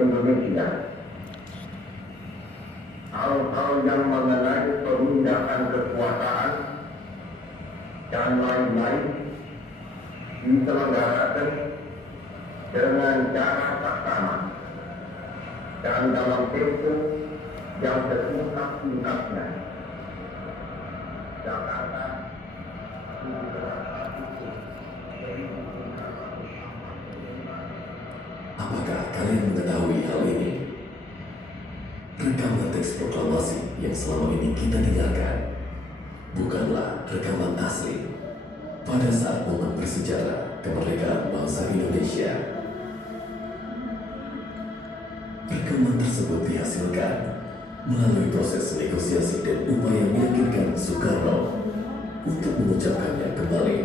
Indonesia. Hal-hal yang mengenai pemindahan kekuasaan dan lain-lain diselenggarakan dengan cara saksama dan dalam tempo yang sesingkat-singkatnya. Jakarta, apakah kalian mengetahui hal ini? Rekaman teks proklamasi yang selama ini kita dengarkan bukanlah rekaman asli pada saat momen bersejarah kemerdekaan bangsa Indonesia. Rekaman tersebut dihasilkan melalui proses negosiasi dan upaya meyakinkan Soekarno untuk mengucapkannya kembali,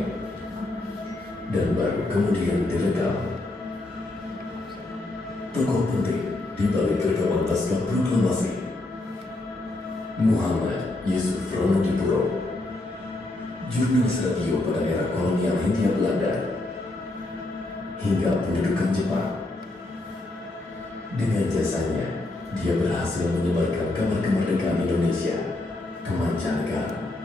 dan baru kemudian direkam. Tokoh penting di balik rekaman naskah proklamasi, Muhammad Yusuf Ronodipuro, jurnalis radio pada era kolonial Hindia Belanda hingga pendudukan Jepang. Dengan jasanya, dia berhasil menyebarkan kabar kemerdekaan Indonesia ke mancanegara.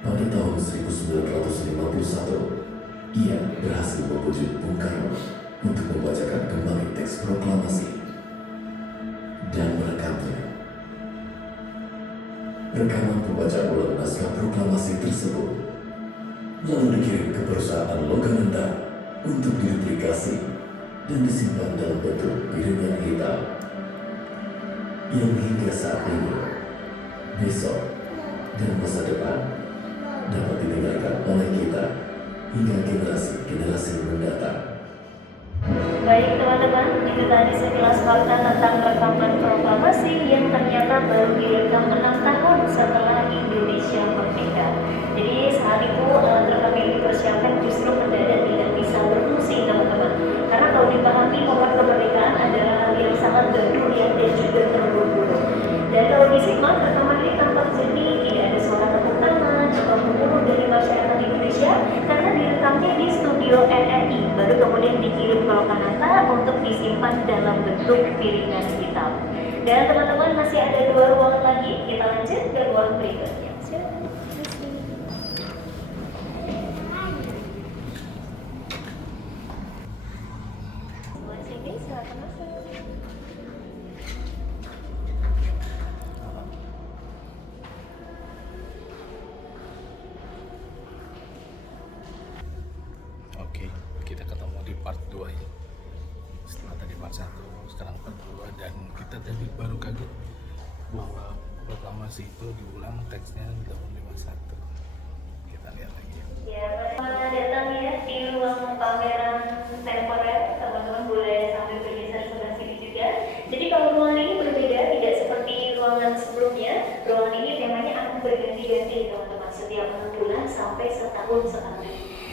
Pada tahun 1951, ia berhasil membujuk Bung Karno untuk membacakan kembali teks proklamasi dan merekamnya. Rekaman pembacaan ulang naskah proklamasi tersebut lalu dikirim ke perusahaan Logananda untuk direplikasi dan disimpan dalam bentuk piringan hitam yang hingga saat ini, besok, dan masa depan dapat didengarkan oleh kita hingga generasi-generasi mendatang. Baik teman-teman, itu tadi sekilas fakta tentang rekaman proklamasi yang ternyata baru direkam 6 tahun setelah Indonesia merdeka. Jadi saat itu alat rekam yang dipersiapkan justru mendadak tidak bisa berfungsi teman-teman. Karena kalau dipahami momen kemerdekaan adalah hal yang sangat gaduh dan juga terburu-buru. Dan kalau disimak rekaman ini tampak jernih, tidak ada suara tepuk tangan atau gemuruh dari masyarakat Indonesia karena direkamnya di studio RRI, baru kemudian dikirim ke Lokananta untuk disimpan dalam bentuk piringan hitam. Dan teman-teman masih ada 2 ruangan lagi, kita lanjut ke ruang berikutnya. Silakan. Sini silakan masuk. Oke, kita ketemu di part 2 ya. Setelah tadi part 1, sekarang part 2, dan kita tadi baru kaget bahwa proklamasi itu diulang teksnya di tahun 51. Kita lihat lagi ya. Ya, selamat datang ya di ruang pameran temporer. Teman-teman boleh sambil bergeser sebelah sini juga. Jadi kalau ruangan ini berbeda, tidak seperti ruangan sebelumnya. Ruangan ini temanya akan berganti-ganti teman-teman, setiap 6 bulan sampai setahun sekali.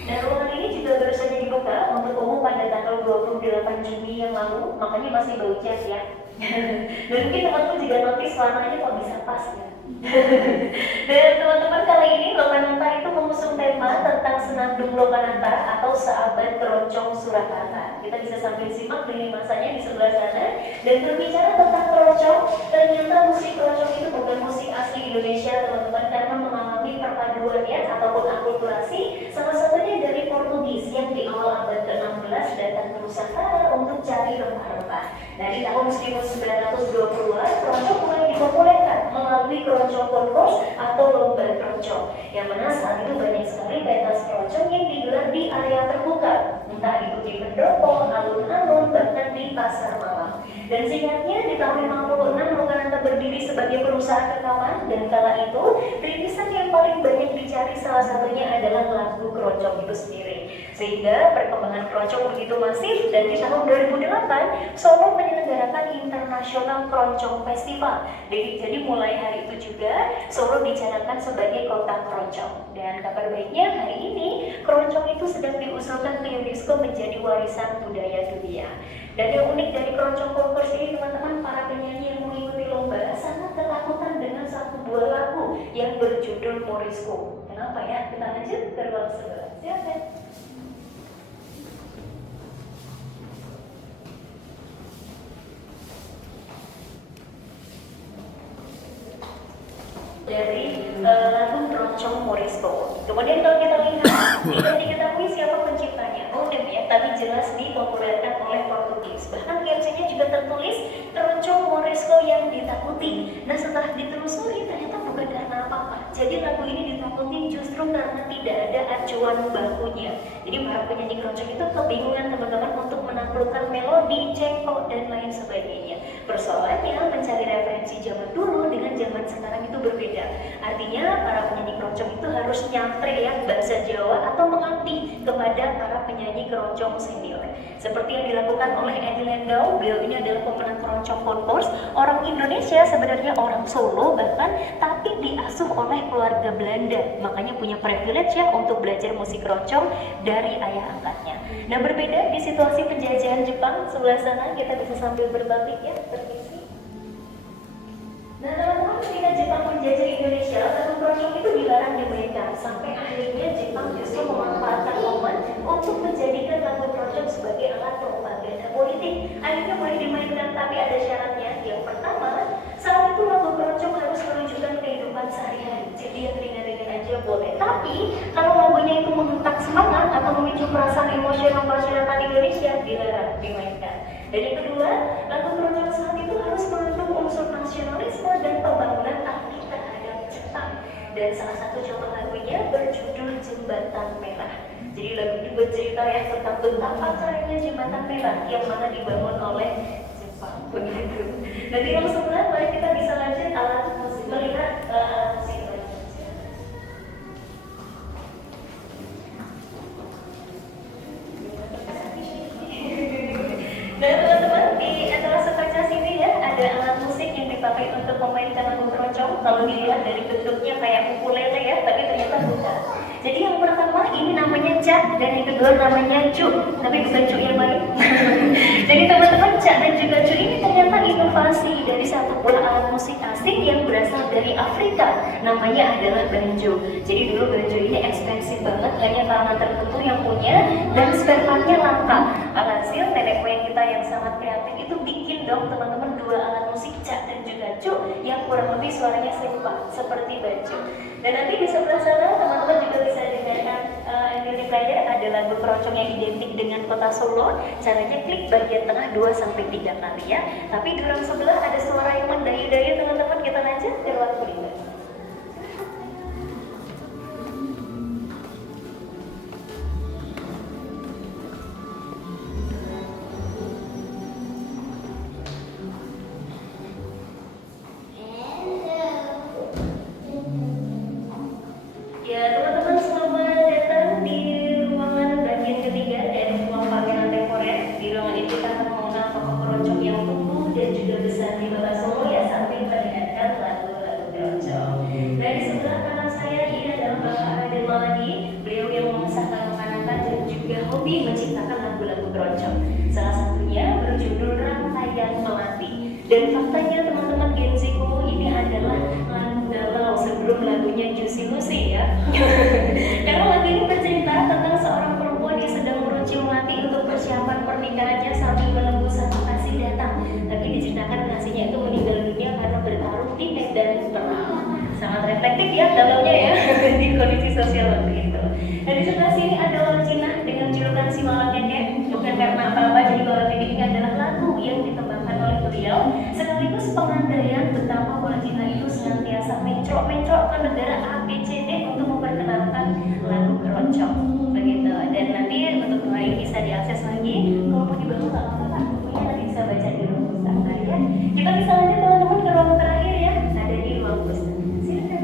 Dan ruangan ini juga baru saja dibuka untuk umum pada tanggal 28 Juni yang lalu, makanya masih bau cat ya. Dan mungkin teman-teman juga notice warnanya kok bisa pas ya. Dan teman-teman, kali ini Lokananta itu mengusung tema tentang Senandung Lokananta atau Sahabat Keroncong Surakarta. Kita bisa sambil simak lini masanya di sebelah sana. Dan berbicara tentang keroncong, ternyata musik keroncong itu bukan musik asli Indonesia teman-teman, karena mengalami perpaduan ya ataupun akulturasi, salah satunya dari Portugis yang di awal abad ke-16 datang ke Nusantara untuk cari rempah-rempah. Nah, di tahun 1920-an, keroncong mulai dipopulerkan melalui keroncong konkurs atau lomba keroncong, yang mana saat itu banyak sekali pentas keroncong yang digelar di area terbuka, entah itu di pendopo, alun-alun, bahkan di pasar malam. Dan singkatnya, di tahun 56 Lokananta berdiri sebagai perusahaan rekaman, dan kala itu rilisan yang paling banyak dicari salah satunya adalah lagu keroncong itu sendiri. Sehingga perkembangan keroncong begitu masif, dan di tahun 2008 Solo menyelenggarakan International Keroncong Festival. Jadi mulai hari itu juga Solo dicanangkan sebagai kota keroncong. Dan kabar baiknya hari ini keroncong itu sedang diusulkan ke UNESCO menjadi warisan budaya dunia. Dan yang unik dari keroncong konkurs ini teman-teman, para penyanyi yang mengikuti lomba sangat ketakutan dengan satu buah lagu yang berjudul Morisco. Kenapa ya? Kita lanjut ke ruang sebelah. Silakan. Kemudian kalau kita lihat, tidak diketahui siapa penciptanya, unik ya, tapi jelas dipopulerkan oleh Portugis. Bahkan captionnya juga tertulis keroncong Morisco yang ditakuti. Nah setelah ditelusuri ternyata bukan karena apa-apa. Jadi lagu ini ditakuti justru karena tidak ada acuan bakunya. Jadi para penyanyi keroncong itu kebingungan teman-teman untuk menaklukkan melodi, cengkok dan lain sebagainya. Persoalannya mencari referensi zaman dulu dengan zaman sekarang itu berbeda. Artinya para penyanyi keroncong itu harus nyapre ya bahasa Jawa atau mengabdi kepada para penyanyi keroncong senior. Seperti yang dilakukan oleh Edi Lendau, beliau ini adalah pemenang keroncong konvers, orang Indonesia sebenarnya orang Solo bahkan, tapi diasuh oleh keluarga Belanda. Makanya punya privilege ya untuk belajar musik keroncong dari ayah angkatnya. Nah berbeda di situasi penjajahan Jepang sebelah sana, kita bisa sambil berbalik ya, permisi. Nah teman-teman, ketika Jepang menjajah Indonesia, lagu keroncong itu dilarang dimainkan. Sampai akhirnya Jepang justru memanfaatkan momen untuk menjadikan lagu keroncong sebagai alat propaganda politik. Akhirnya boleh dimainkan, tapi ada syaratnya. Yang pertama, saat itu lagu keroncong harus menunjukkan kehidupan sehari-hari. Jadi yang ringan-ringan aja boleh. Tapi kalau lagunya itu menghentak semangat atau memicu perasaan emosional masyarakat Indonesia, dilarang dimainkan. Dan yang kedua, lagu keroncong saat itu harus mengandung unsur nasionalisme dan pembangunan arti terhadap Jepang. Dan salah satu contoh lagunya berjudul Jembatan Merah. Jadi lagu ini bercerita ya tentang betapa caranya Jembatan Merah yang mana dibangun oleh Jepang. Begitu. Nanti yang sebelah, mari kita bisa lanjut alat musik, melihat alat musik. Dan teman-teman di atas kaca sini ya ada alat musik yang dipakai untuk memainkan lagu keroncong. Kalau dilihat dari bentuknya kayak ukulele ya, tapi ternyata bukan. Jadi yang pertama ini namanya cak dan yang kedua namanya cuk, tapi bukan cuk yang baik. Jadi teman-teman, cak dan juga cuk ini ternyata inovasi dari satu buah alat musik asing yang berasal dari Afrika. Namanya adalah banjo. Jadi dulu banjo ini ekspensif banget, hanya kalangan tertentu yang punya dan spare partnya langka. Alhasil nenek moyang kita yang sangat kreatif itu bikin dong teman-teman dua alat musik cak dan juga cuk yang kurang lebih suaranya serupa seperti banjo. Dan nanti di sebelah sana teman-teman juga bisa dengarkan MV Player, ada lagu keroncong yang identik dengan kota Solo. Caranya klik bagian tengah 2-3 kali ya. Tapi di ruang sebelah ada suara yang mendayu-dayu teman-teman, kita lanjut ke ruang kelima. Dan faktanya teman-teman Gen Z ini adalah lagu galau sebelum lagunya Juicy Lucy ya. Karena lagu ini bercerita tentang seorang perempuan yang sedang meruncing melati untuk persiapan pernikahannya sambil menunggu sang kekasih datang. Tapi diceritakan kekasihnya itu meninggal dunia karena bertarung di medan perang. Sangat reflektif ya galaunya ya di kondisi sosial waktu itu. Dan di sebelah sini ada Wang Cina dengan julukan si Malang Ngekek. Bukan karena apa-apa, jadi Malang Ngekek ini adalah lagu yang ditembangkan oleh beliau sekaligus pengandaian betapa Wang Cina itu senantiasa mencrok-mencrok ke negara ABCD untuk memperkenalkan lagu keroncong begitu. Dan nanti untuk lain bisa diakses lagi, kalau mau dibantu nggak apa-apa, bukunya nanti bisa baca di ruang pustaka ya. Kita bisa lanjut teman-teman ke ruang terakhir ya, ada di ruang pustaka. Silakan.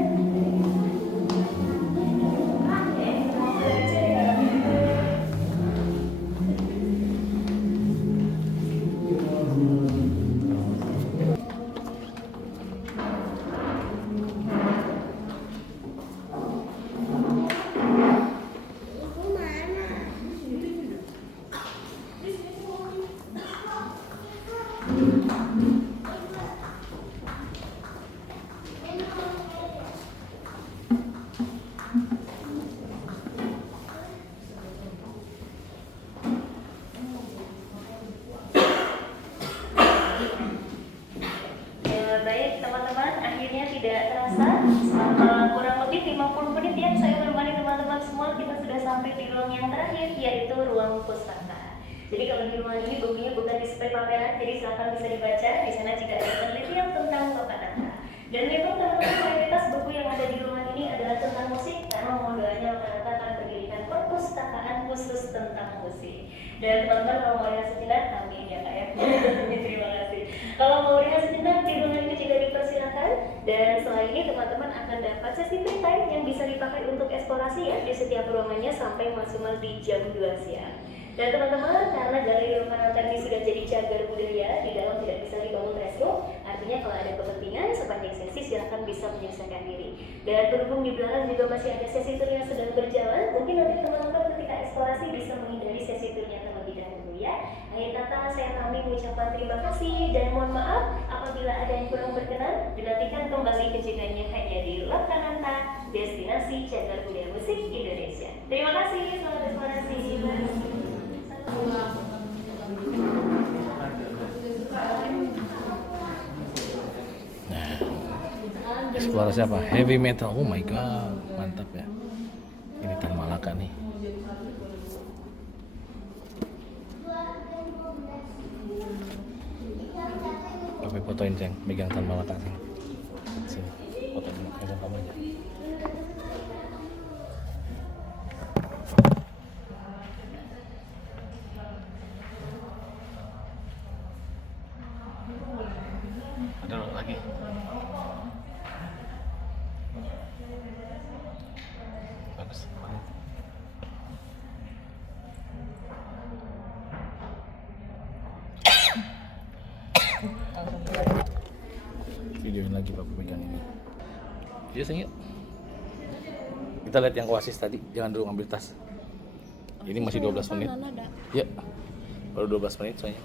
Baik teman-teman, akhirnya tidak terasa selama kurang lebih 50 menit ya saya menemani teman-teman semua. Kita sudah sampai di ruang yang terakhir, yaitu ruang pustaka. Jadi kalau di ruang ini bukunya bukan display pameran, jadi silakan bisa dibaca di sana jika ada penelitian tentang Loka Nanta. Dan memang teman-teman mayoritas buku yang ada di ruangan ini adalah tentang musik, karena mohon doanya Loka Nanta akan mendirikan perpustakaan khusus tentang musik. Dan teman-teman kalau mau rehat sejenak, amin ya Kak ya. Terima kasih. Kalau mau rehat sejenak di ruangan ini juga dipersilakan. Dan setelah ini teman-teman akan dapat sesi free time yang bisa dipakai untuk eksplorasi ya di setiap ruangannya sampai maksimal di jam 2 siang. Dan teman-teman, karena Galeri Loka Nanta ini sudah jadi cagar budaya, di dalam tidak bisa dibangun restroom, artinya kalau ada kepentingan sepanjang sesi silakan bisa menyelesaikan diri. Dan berhubung di belakang juga masih ada sesi tour yang sedang berjalan, mungkin nanti teman-teman ketika eksplorasi bisa menghindari sesi tournya terlebih dahulu ya. Akhir kata saya kami mengucapkan terima kasih dan mohon maaf apabila ada yang kurang berkenan. Dinantikan kembali kejutannya hanya di Loka Nanta, destinasi cagar budaya musik Indonesia. Terima kasih, selamat eksplorasi. Eksplorasi apa? Heavy metal. Oh my god, mantap ya. Ini Tan Malaka nih. Tapi fotoin Ceng, megang Tan Malaka Ceng. Sini, fotoin megang kamu aja. Ada loh lagi. Bagus banget. Videoin lagi Pak pegang ini. Iya sayang. Kita lihat yang Oasis tadi, jangan dulu ngambil tas. Ini masih 12 menit. Ya, baru 12 menit soalnya.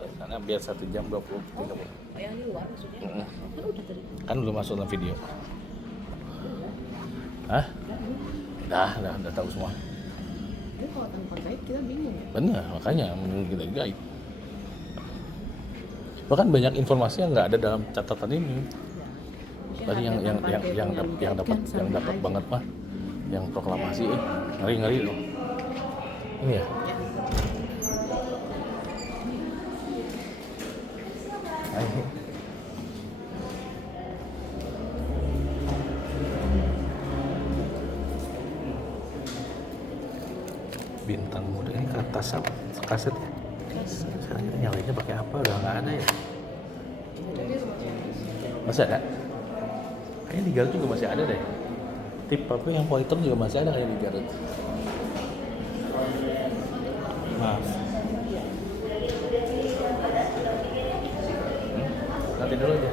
Karena biar 1 jam 20 30. Yang di luar maksudnya? Kan udah tadi. Kan belum masuk dalam video. Hah? Udah tahu semua. Tapi kalau tanpa guide kita bingung ya? Benar, makanya menurut kita guide. Bahkan banyak informasi yang nggak ada dalam catatan ini. Tadi yang dapat banget mah, yang proklamasi, ngeri loh. Ini ya. Bintang muda ini kertas apa? Kaset ya? Sekarang kita nyalainnya pakai apa? Udah nggak ada ya? Masih ada? Kayaknya di Garut juga masih ada deh. Tip apa yang monitor juga masih ada kayak di Garut. Maaf. Nanti dulu aja.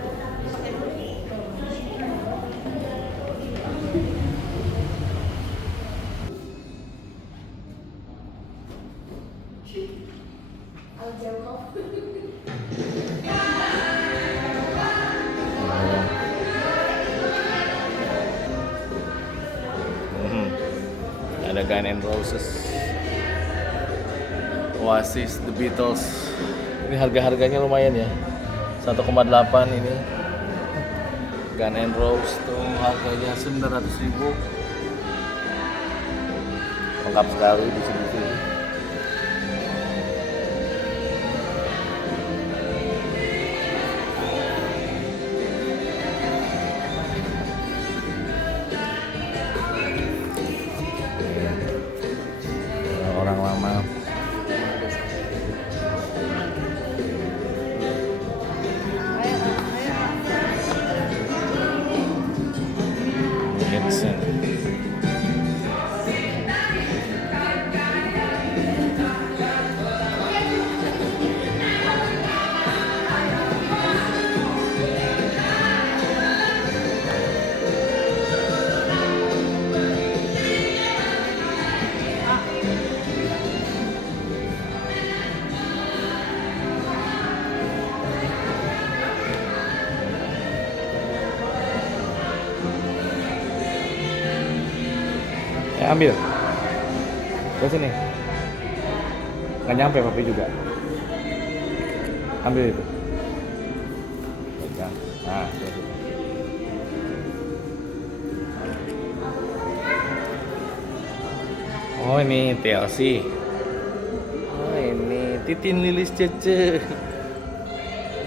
Ada Guns N' Roses, Oasis, The Beatles. Ini harga-harganya lumayan ya, 1,8 ini. Guns N' Roses tuh harganya 900.000. Lengkap sekali di sini. Orang lama. Gibson. Ambil ke sini, nggak nyampe papi juga. Ambil itu, pegang. Nah, Oh ini TLC. Oh ini Titin Lilis Cece.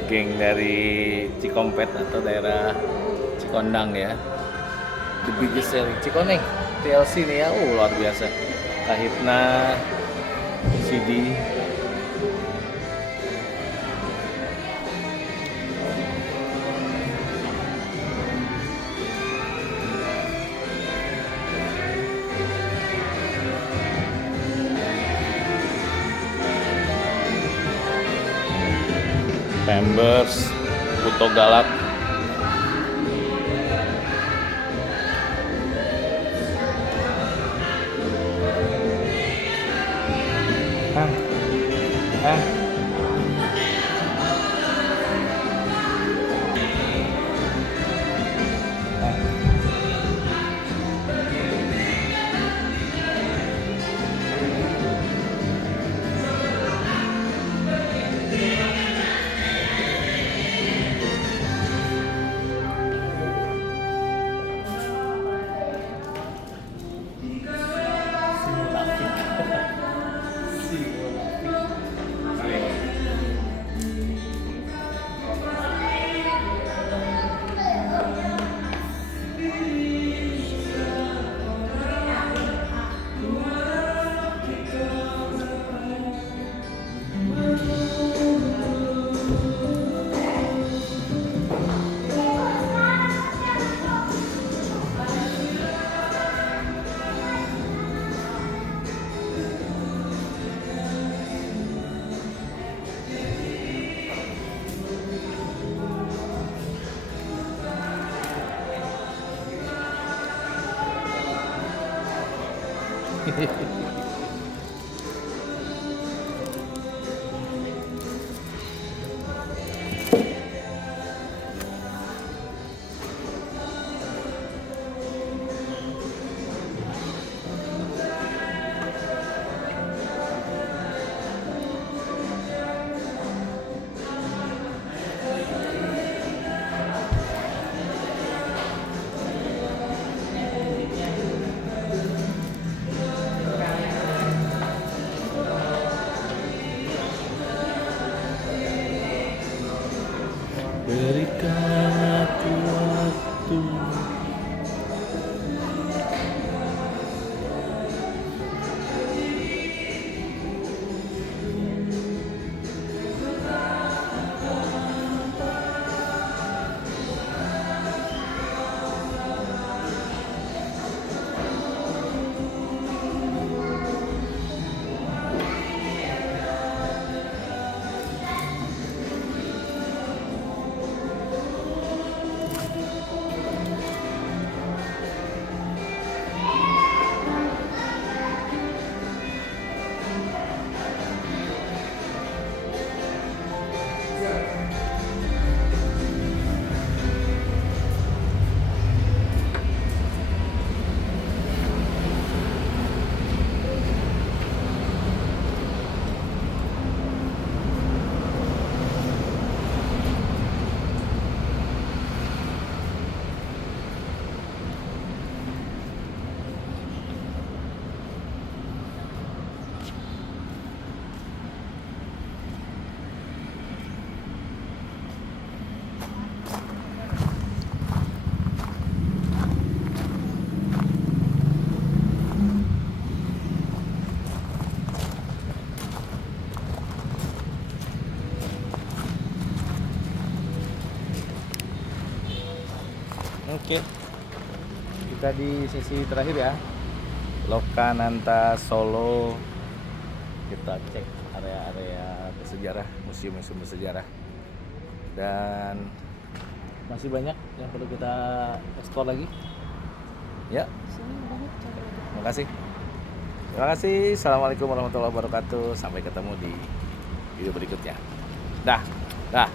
Geng dari Cikompet atau daerah Cikondang ya. The biggest selling Cikoneng. TLC nih ya, luar biasa. Kahitna CD. Pampers, Puto Galak. Berikan aku waktu. Oke, kita di sesi terakhir ya, Lokananta Solo. Kita cek area-area bersejarah, museum-museum bersejarah, dan masih banyak yang perlu kita eksplor lagi. Ya, terima kasih. Terima kasih. Assalamualaikum warahmatullahi wabarakatuh. Sampai ketemu di video berikutnya. Dah.